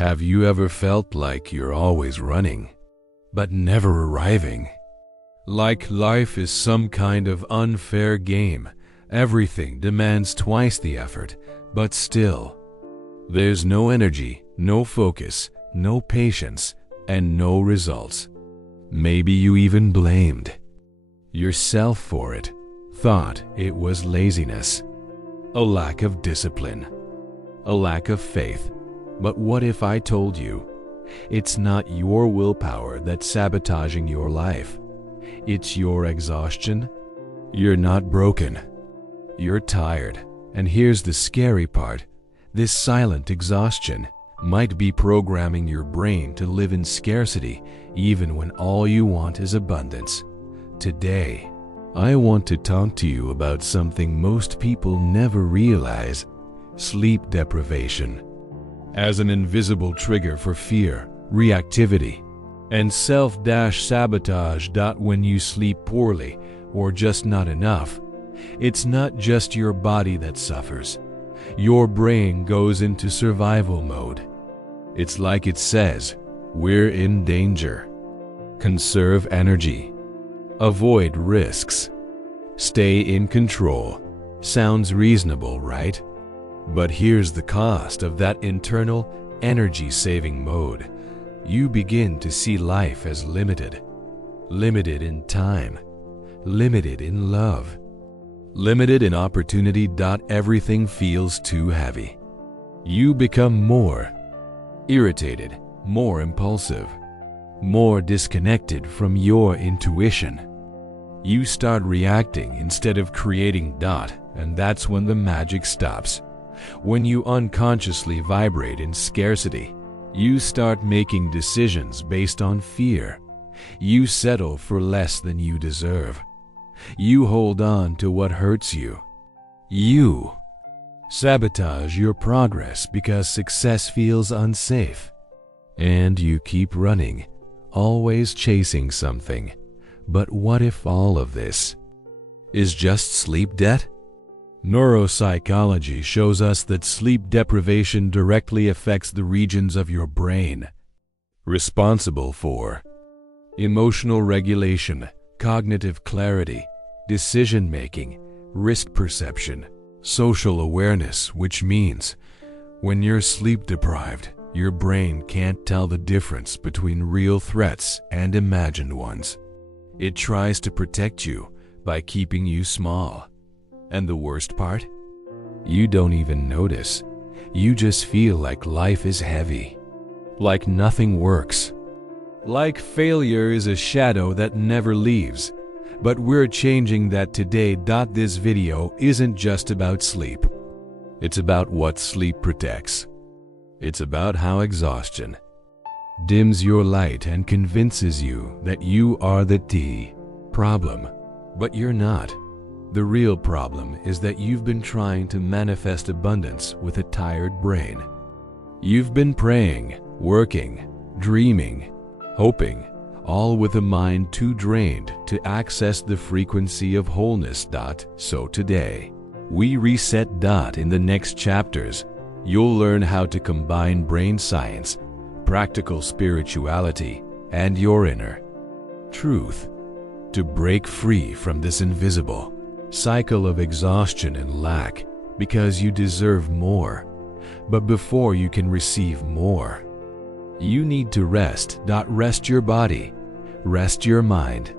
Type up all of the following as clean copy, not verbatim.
Have you ever felt like you're always running, but never arriving? Like life is some kind of unfair game. Everything demands twice the effort, but still, there's no energy, no focus, no patience, and no results. Maybe you even blamed yourself for it, thought it was laziness, a lack of discipline, a lack of faith. But what if I told you, it's not your willpower that's sabotaging your life? It's your exhaustion. You're not broken. You're tired. And here's the scary part. This silent exhaustion might be programming your brain to live in scarcity even when all you want is abundance. Today, I want to talk to you about something most people never realize: sleep deprivation. As an invisible trigger for fear, reactivity, and self-sabotage. When you sleep poorly or just not enough, it's not just your body that suffers. Your brain goes into survival mode. It's like it says, we're in danger. Conserve energy. Avoid risks. Stay in control. Sounds reasonable, right? But here's the cost of that internal energy-saving mode. You begin to see life as limited. Limited in time. Limited in love. Limited in opportunity. Everything feels too heavy. You become more irritated, more impulsive, more disconnected from your intuition. You start reacting instead of creating. And that's when the magic stops. When you unconsciously vibrate in scarcity, you start making decisions based on fear. You settle for less than you deserve. You hold on to what hurts you. You sabotage your progress because success feels unsafe. And you keep running, always chasing something. But what if all of this is just sleep debt? Neuropsychology shows us that sleep deprivation directly affects the regions of your brain responsible for emotional regulation, cognitive clarity, decision-making, risk perception, social awareness, which means when you're sleep-deprived, your brain can't tell the difference between real threats and imagined ones. It tries to protect you by keeping you small. And the worst part? You don't even notice. You just feel like life is heavy. Like nothing works. Like failure is a shadow that never leaves. But we're changing that today. This video isn't just about sleep. It's about what sleep protects. It's about how exhaustion dims your light and convinces you that you are the problem. But you're not. The real problem is that you've been trying to manifest abundance with a tired brain. You've been praying, working, dreaming, hoping, all with a mind too drained to access the frequency of wholeness. So today, we reset. In the next chapters, you'll learn how to combine brain science, practical spirituality, and your inner truth to break free from this invisible cycle of exhaustion and lack, because you deserve more. But before you can receive more, you need to rest. Rest your body, rest your mind,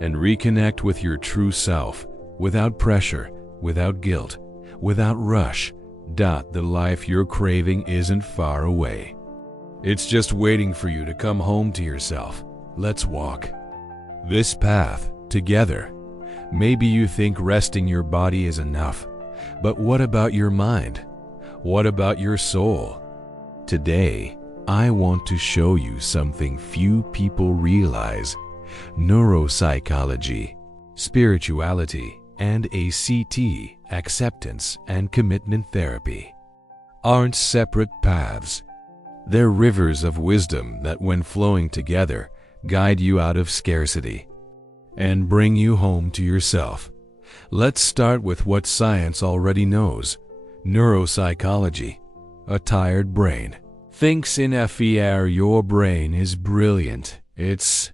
and reconnect with your true self, without pressure, without guilt, without rush. The life you're craving isn't far away. It's just waiting for you to come home to yourself. Let's walk this path together. Maybe you think resting your body is enough, but what about your mind? What about your soul? Today, I want to show you something few people realize. Neuropsychology, spirituality, and ACT, acceptance and commitment therapy, aren't separate paths. They're rivers of wisdom that, when flowing together, guide you out of scarcity and bring you home to yourself. Let's start with what science already knows. Neuropsychology, a tired brain. thinks in FER your brain is brilliant. It's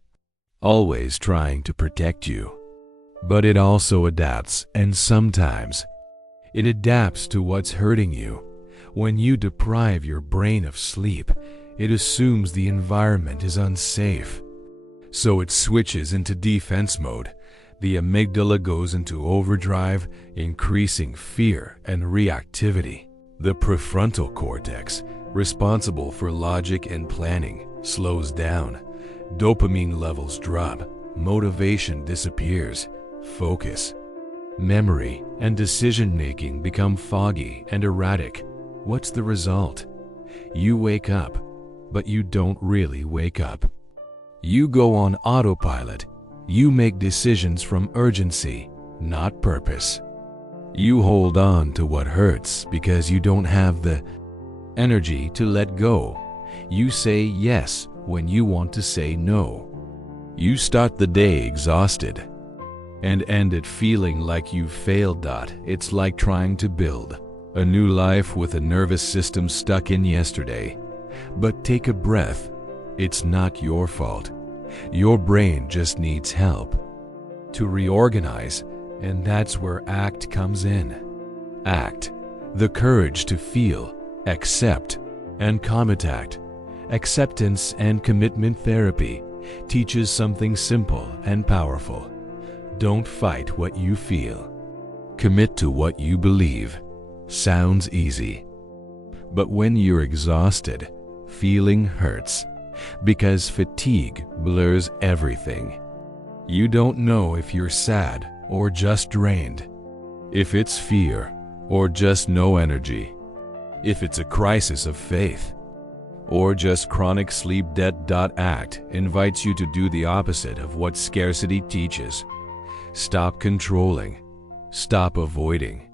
always trying to protect you. But it also adapts, and sometimes it adapts to what's hurting you. When you deprive your brain of sleep, it assumes the environment is unsafe. So it switches into defense mode. The amygdala goes into overdrive, increasing fear and reactivity. The prefrontal cortex, responsible for logic and planning, slows down. Dopamine levels drop. Motivation disappears. Focus, memory, and decision-making become foggy and erratic. What's the result? You wake up, but you don't really wake up. You go on autopilot. You make decisions from urgency, not purpose. You hold on to what hurts because you don't have the energy to let go. You say yes when you want to say no. You start the day exhausted and end it feeling like you've failed. It's like trying to build a new life with a nervous system stuck in yesterday. But take a breath. It's not your fault. Your brain just needs help to reorganize, and that's where ACT comes in. ACT, the courage to feel, accept, and comitact. Acceptance and commitment therapy teaches something simple and powerful. Don't fight what you feel. Commit to what you believe. Sounds easy. But when you're exhausted, feeling hurts, because fatigue blurs everything. You don't know if you're sad or just drained, if it's fear or just no energy, if it's a crisis of faith or just chronic sleep debt. ACT invites you to do the opposite of what scarcity teaches. Stop controlling. Stop avoiding.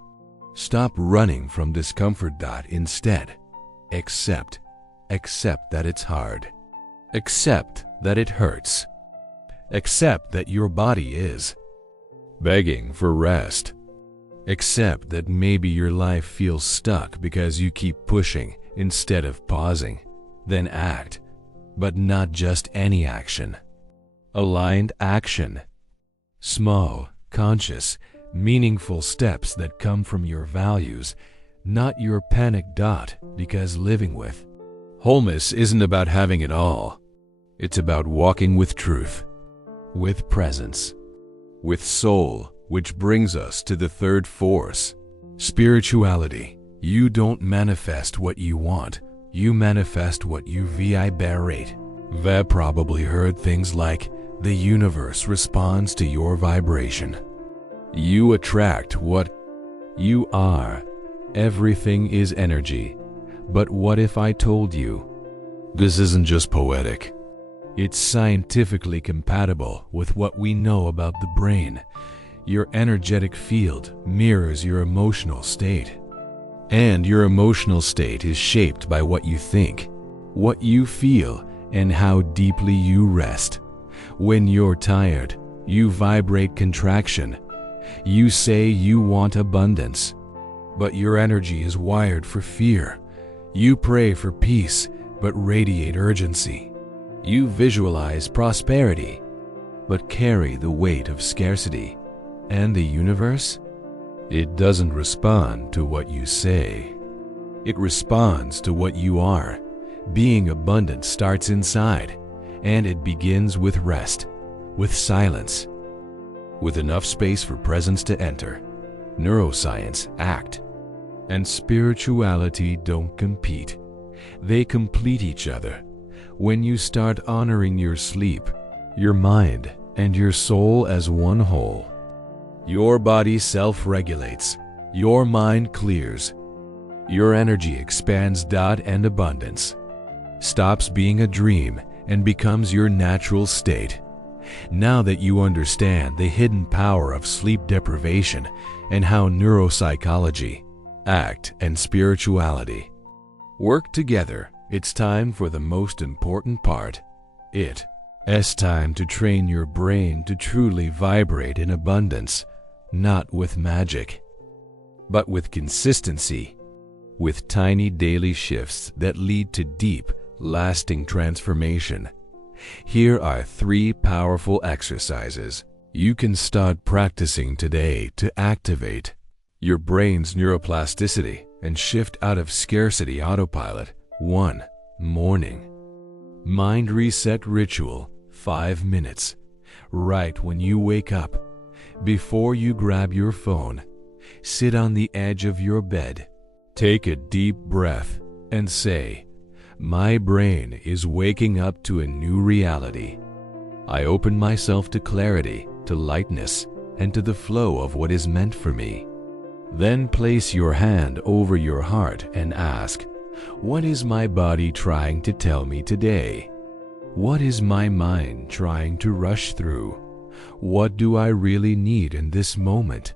Stop running from discomfort. Instead, accept. Accept that it's hard. Accept that it hurts. Accept that your body is begging for rest. Accept that maybe your life feels stuck because you keep pushing instead of pausing. Then act, but not just any action. Aligned action. Small, conscious, meaningful steps that come from your values, not your panic. Because living with wholeness isn't about having it all. It's about walking with truth, with presence, with soul, which brings us to the third force, spirituality. You don't manifest what you want, you manifest what you vibrate. You've probably heard things like, the universe responds to your vibration. You attract what you are. Everything is energy. But what if I told you this isn't just poetic? It's scientifically compatible with what we know about the brain. Your energetic field mirrors your emotional state. And your emotional state is shaped by what you think, what you feel, and how deeply you rest. When you're tired, you vibrate contraction. You say you want abundance, but your energy is wired for fear. You pray for peace, but radiate urgency. You visualize prosperity, but carry the weight of scarcity. And the universe? It doesn't respond to what you say. It responds to what you are. Being abundant starts inside, and it begins with rest, with silence, with enough space for presence to enter. Neuroscience, ACT, and spirituality don't compete. They complete each other. When you start honoring your sleep, your mind, and your soul as one whole, your body self-regulates, your mind clears, your energy expands. And abundance stops being a dream and becomes your natural state. Now that you understand the hidden power of sleep deprivation and how neuropsychology, ACT, and spirituality work together, it's time for the most important part. It's time to train your brain to truly vibrate in abundance, not with magic, but with consistency. with tiny daily shifts that lead to deep, lasting transformation. Here are 3 powerful exercises you can start practicing today to activate your brain's neuroplasticity and shift out of scarcity autopilot. 1. Morning mind reset ritual. 5 minutes. Right when you wake up, before you grab your phone, sit on the edge of your bed. Take a deep breath and say, "My brain is waking up to a new reality. I open myself to clarity, to lightness, and to the flow of what is meant for me." Then place your hand over your heart and ask, "What is my body trying to tell me today? What is my mind trying to rush through? What do I really need in this moment?"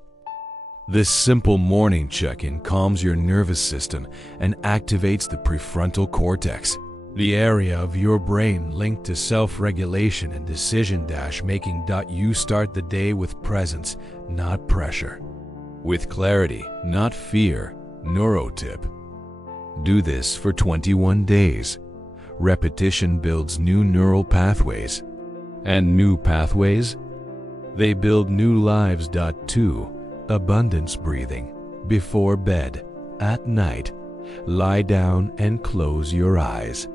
This simple morning check-in calms your nervous system and activates the prefrontal cortex, the area of your brain linked to self-regulation and decision-making. You start the day with presence, not pressure. With clarity, not fear. Neurotip. Do this for 21 days. Repetition builds new neural pathways. And new pathways? They build new lives. 2. Abundance breathing. Before bed, at night, lie down and close your eyes.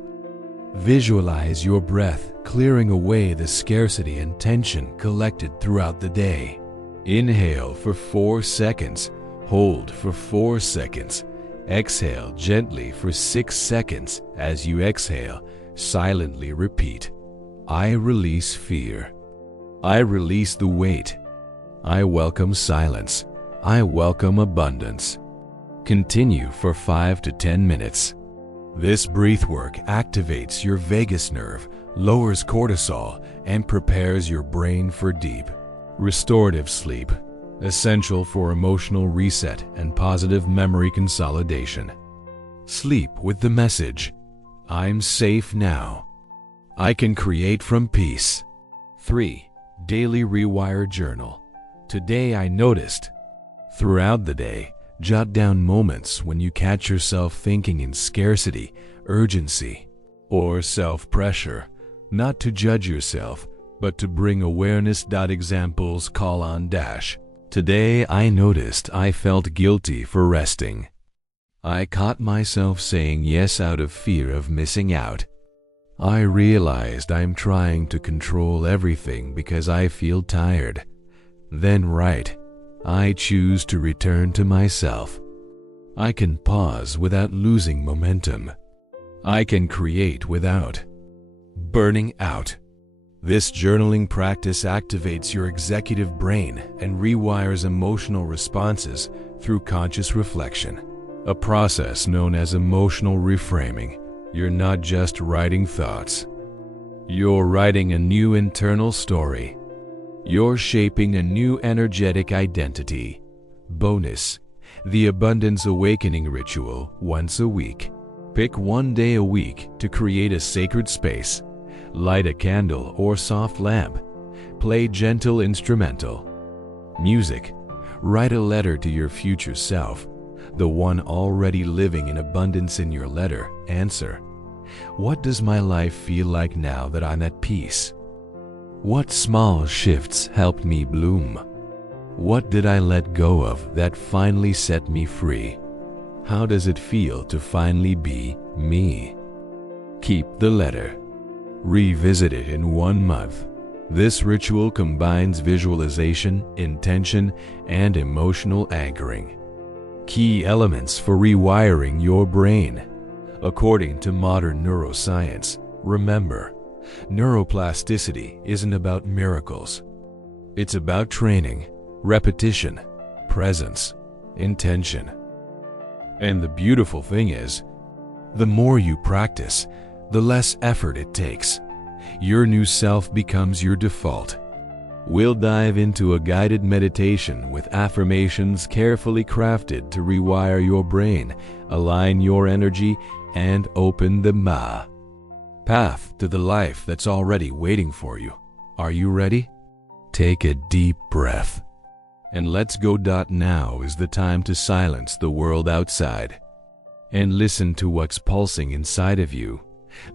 Visualize your breath clearing away the scarcity and tension collected throughout the day. Inhale for 4 seconds, hold for 4 seconds, exhale gently for 6 seconds. As you exhale, silently repeat, "I release fear. I release the weight. I welcome silence. I welcome abundance." Continue for 5 to 10 minutes. This breathwork activates your vagus nerve, lowers cortisol, and prepares your brain for deep, restorative sleep, essential for emotional reset and positive memory consolidation. Sleep with the message, "I'm safe now. I can create from peace." 3. Daily Rewire Journal. Today I noticed. Throughout the day, jot down moments when you catch yourself thinking in scarcity, urgency, or self-pressure, not to judge yourself, but to bring awareness. Examples: call on dash. Today I noticed I felt guilty for resting. I caught myself saying yes out of fear of missing out. I realized I'm trying to control everything because I feel tired. Then write, I choose to return to myself. I can pause without losing momentum. I can create without burning out. This journaling practice activates your executive brain and rewires emotional responses through conscious reflection, a process known as emotional reframing. You're not just writing thoughts. You're writing a new internal story. You're shaping a new energetic identity. Bonus: the Abundance Awakening Ritual once a week. Pick one day a week to create a sacred space. Light a candle or soft lamp. Play gentle instrumental music. Write a letter to your future self, the one already living in abundance. In your letter, answer: what does my life feel like now that I'm at peace? What small shifts helped me bloom? What did I let go of that finally set me free? How does it feel to finally be me? Keep the letter. Revisit it in 1 month. This ritual combines visualization, intention, and emotional anchoring. Key elements for rewiring your brain. According to modern neuroscience, remember, neuroplasticity isn't about miracles. It's about training, repetition, presence, intention. And the beautiful thing is, the more you practice, the less effort it takes. Your new self becomes your default. We'll dive into a guided meditation with affirmations carefully crafted to rewire your brain, align your energy, and open the path to the life that's already waiting for you. Are you ready? Take a deep breath. And let's go. Now is the time to silence the world outside. and listen to what's pulsing inside of you.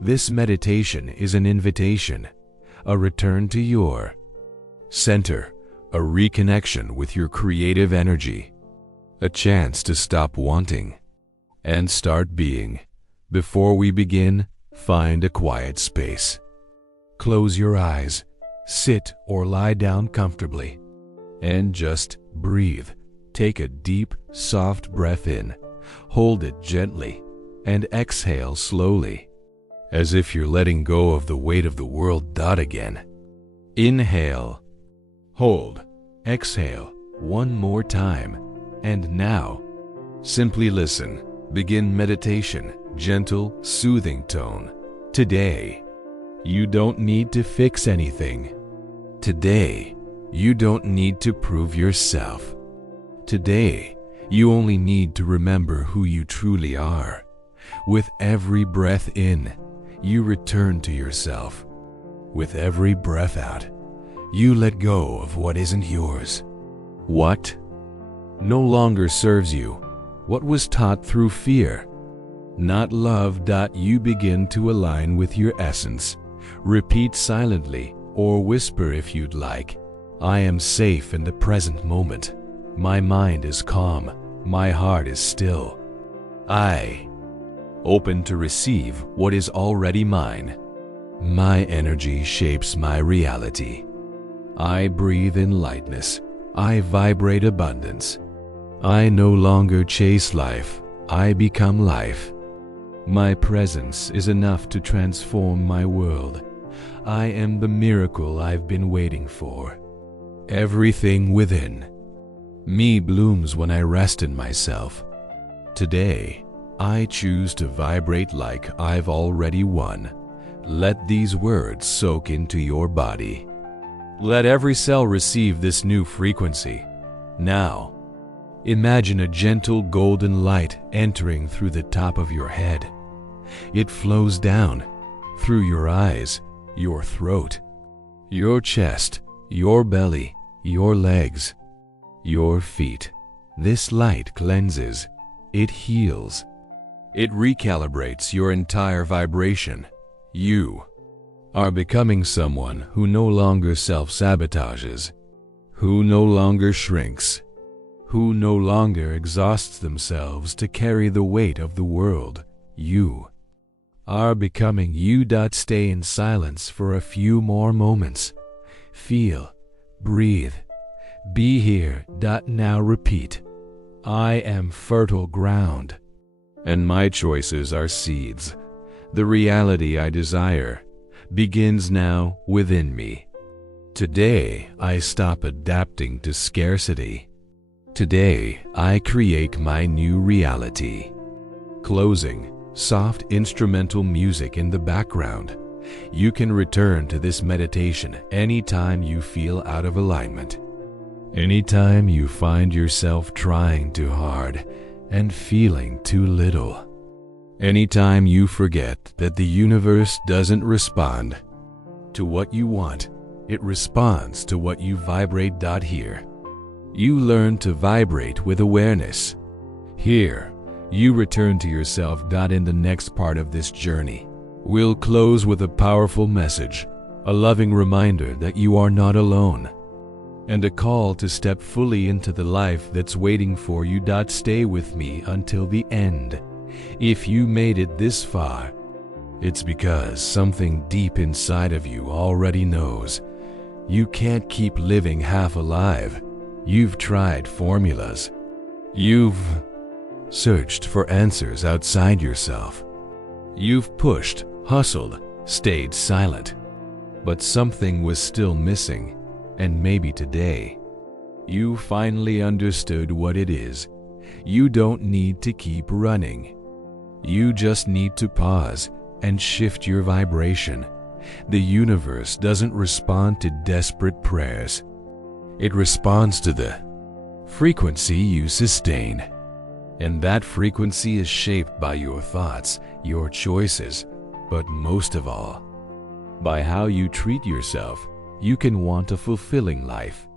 This meditation is an invitation, a return to your center, a reconnection with your creative energy, a chance to stop wanting and start being. Before we begin, find a quiet space. Close your eyes, sit or lie down comfortably, and just breathe. Take a deep, soft breath in, hold it gently, and exhale slowly, as if you're letting go of the weight of the world. Again. Inhale, hold, exhale, one more time, and now, simply listen. Begin meditation, gentle, soothing tone. Today, you don't need to fix anything. Today, you don't need to prove yourself. Today, you only need to remember who you truly are. With every breath in, you return to yourself. With every breath out, you let go of what isn't yours. What no longer serves you, what was taught through fear, not love. You begin to align with your essence. Repeat silently or whisper if you'd like. I am safe in the present moment. My mind is calm. My heart is still. I open to receive what is already mine. My energy shapes my reality. I breathe in lightness. I vibrate abundance. I no longer chase life. I become life. My presence is enough to transform my world. I am the miracle I've been waiting for. Everything within me blooms when I rest in myself. Today, I choose to vibrate like I've already won. Let these words soak into your body. Let every cell receive this new frequency. Now, imagine a gentle golden light entering through the top of your head. It flows down through your eyes, your throat, your chest, your belly, your legs, your feet. This light cleanses, it heals, it recalibrates your entire vibration. You are becoming someone who no longer self-sabotages, who no longer shrinks, who no longer exhausts themselves to carry the weight of the world. You are becoming you. Stay in silence for a few more moments. Feel, breathe, be here. Now repeat. I am fertile ground, and my choices are seeds. The reality I desire begins now within me. Today, I stop adapting to scarcity. Today, I create my new reality. Closing, soft instrumental music in the background. You can return to this meditation anytime you feel out of alignment. Anytime you find yourself trying too hard and feeling too little. Anytime you forget that the universe doesn't respond to what you want, it responds to what you vibrate. Here, you learn to vibrate with awareness. Here, you return to yourself. In the next part of this journey, we'll close with a powerful message, a loving reminder that you are not alone, and a call to step fully into the life that's waiting for you. Stay with me until the end. If you made it this far, it's because something deep inside of you already knows you can't keep living half alive. You've tried formulas. You've searched for answers outside yourself. You've pushed, hustled, stayed silent. But something was still missing. And maybe today, you finally understood what it is. You don't need to keep running. You just need to pause and shift your vibration. The universe doesn't respond to desperate prayers. It responds to the frequency you sustain. And that frequency is shaped by your thoughts, your choices, but most of all, by how you treat yourself. You can want a fulfilling life.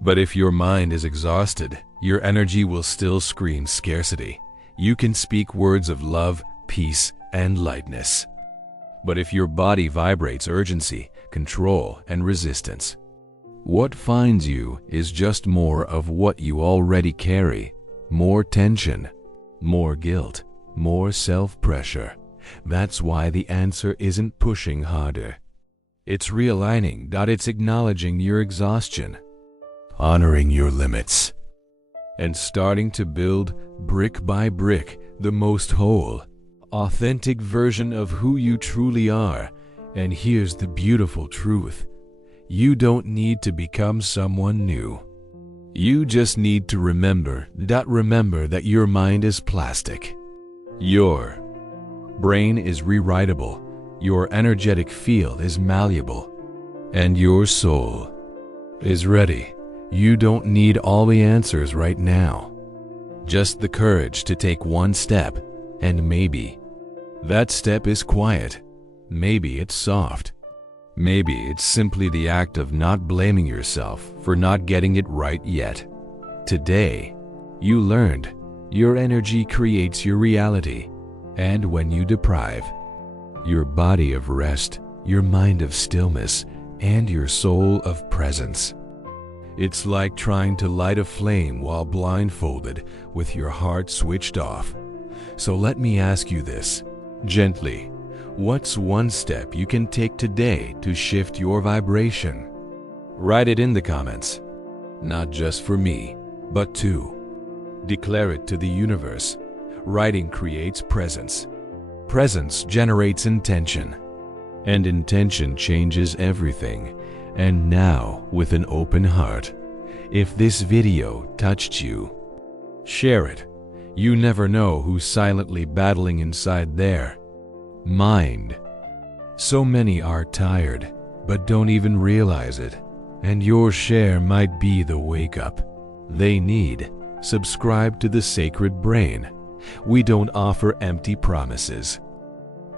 But if your mind is exhausted, your energy will still scream scarcity. you can speak words of love, peace, and lightness. But if your body vibrates urgency, control, and resistance, what finds you is just more of what you already carry: more tension, more guilt, more self-pressure. That's why the answer isn't pushing harder. It's realigning. It's acknowledging your exhaustion, honoring your limits, and starting to build, brick by brick, the most whole, authentic version of who you truly are. And here's the beautiful truth: you don't need to become someone new. You just need to remember that your mind is plastic. Your brain is rewritable. Your energetic field is malleable. And your soul is ready. You don't need all the answers right now. Just the courage to take one step, and maybe that step is quiet. Maybe it's soft. Maybe it's simply the act of not blaming yourself for not getting it right yet. Today, you learned your energy creates your reality, and when you deprive your body of rest, your mind of stillness, and your soul of presence, it's like trying to light a flame while blindfolded with your heart switched off. So let me ask you this, gently: what's one step you can take today to shift your vibration? Write it in the comments. Not just for me, but to declare it to the universe. Writing creates presence. Presence generates intention. And intention changes everything. And now, with an open heart, if this video touched you, share it. You never know who's silently battling inside their mind. So many are tired, but don't even realize it. And your share might be the wake-up they need. Subscribe to the Sacred Brain. We don't offer empty promises.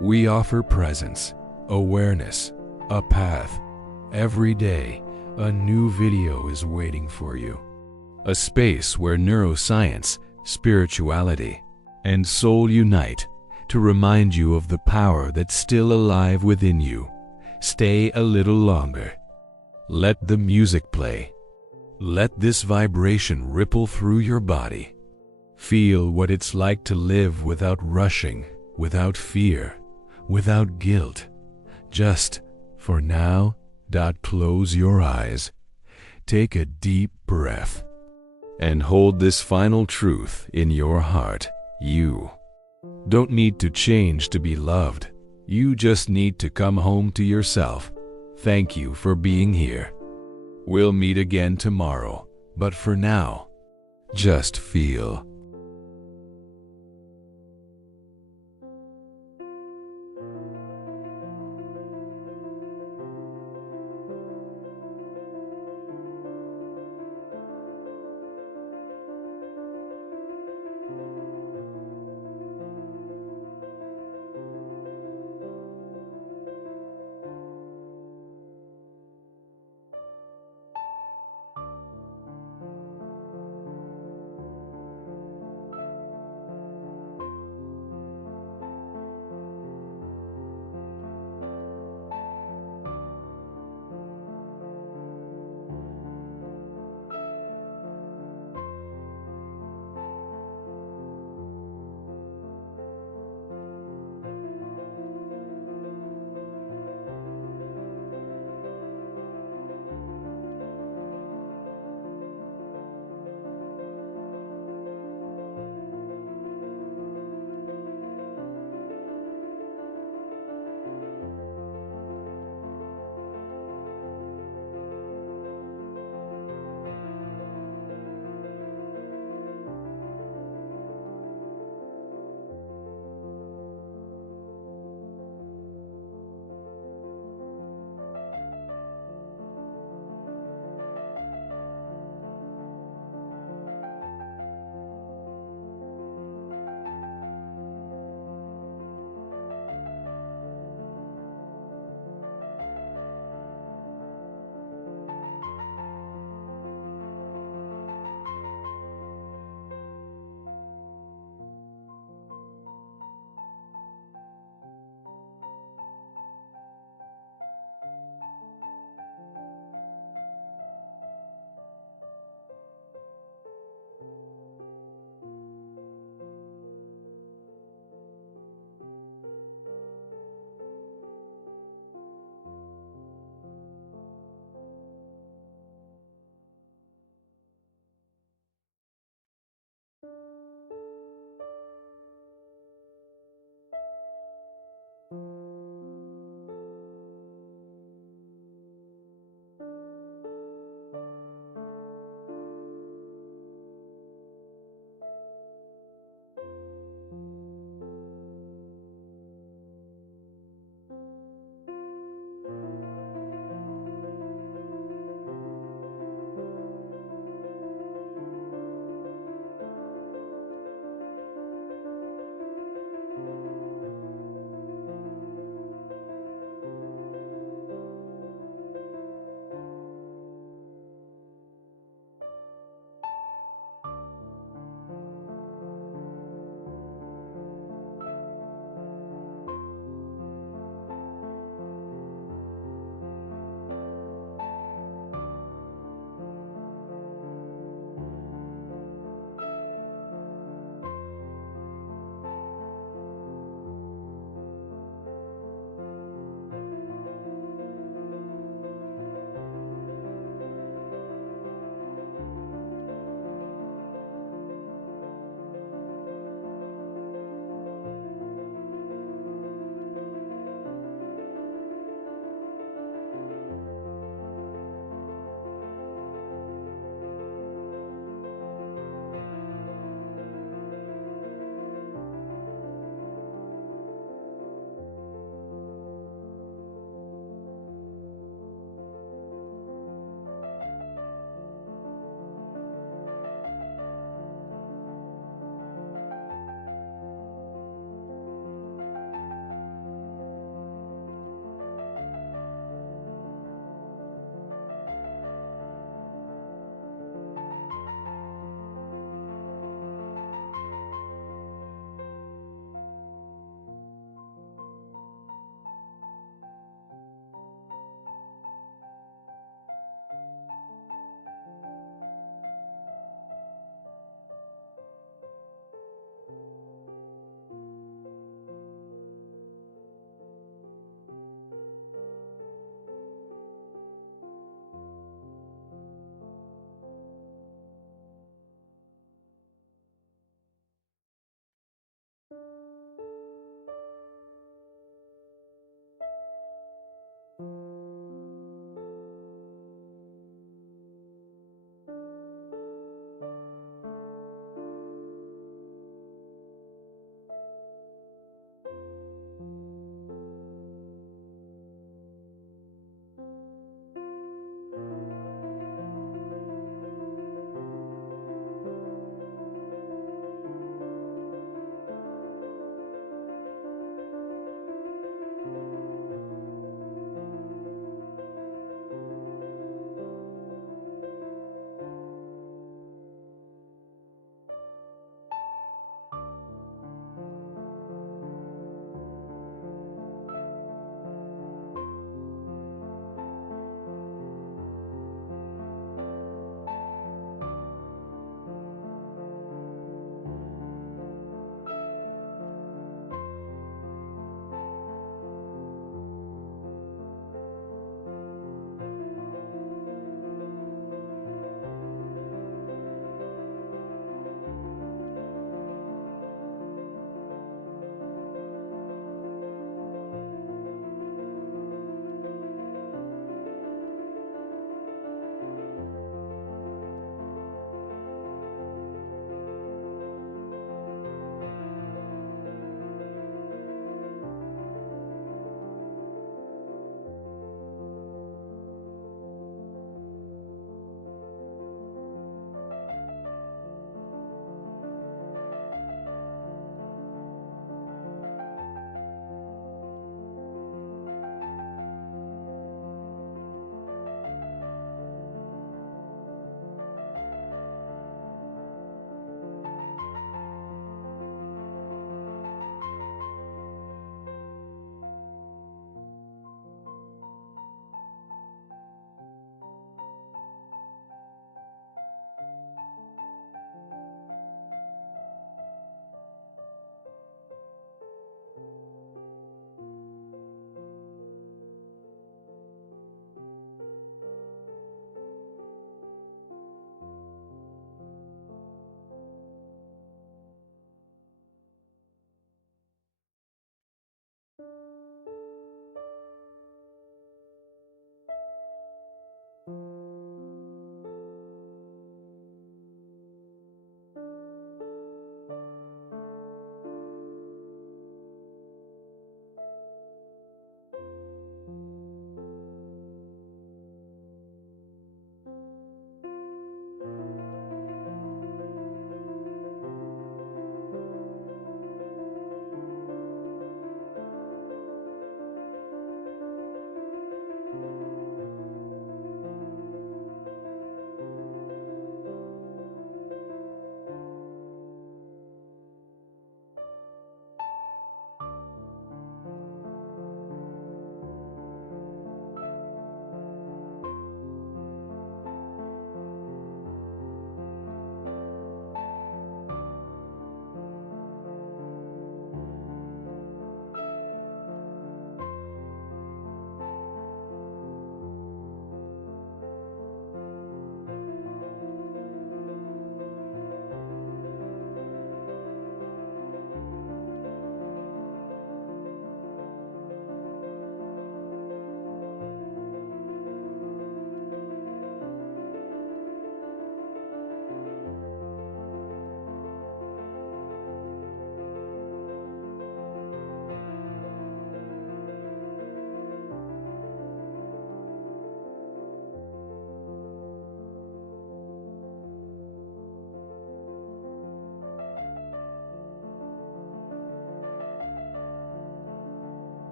We offer presence, awareness, a path. Every day, a new video is waiting for you. A space where neuroscience, spirituality, and soul unite to remind you of the power that's still alive within you. Stay a little longer. Let the music play. Let this vibration ripple through your body. Feel what it's like to live without rushing, without fear, without guilt. Just for now, close your eyes. Take a deep breath and hold this final truth in your heart. You don't need to change to be loved. You just need to come home to yourself. Thank you for being here. We'll meet again tomorrow, but for now, just feel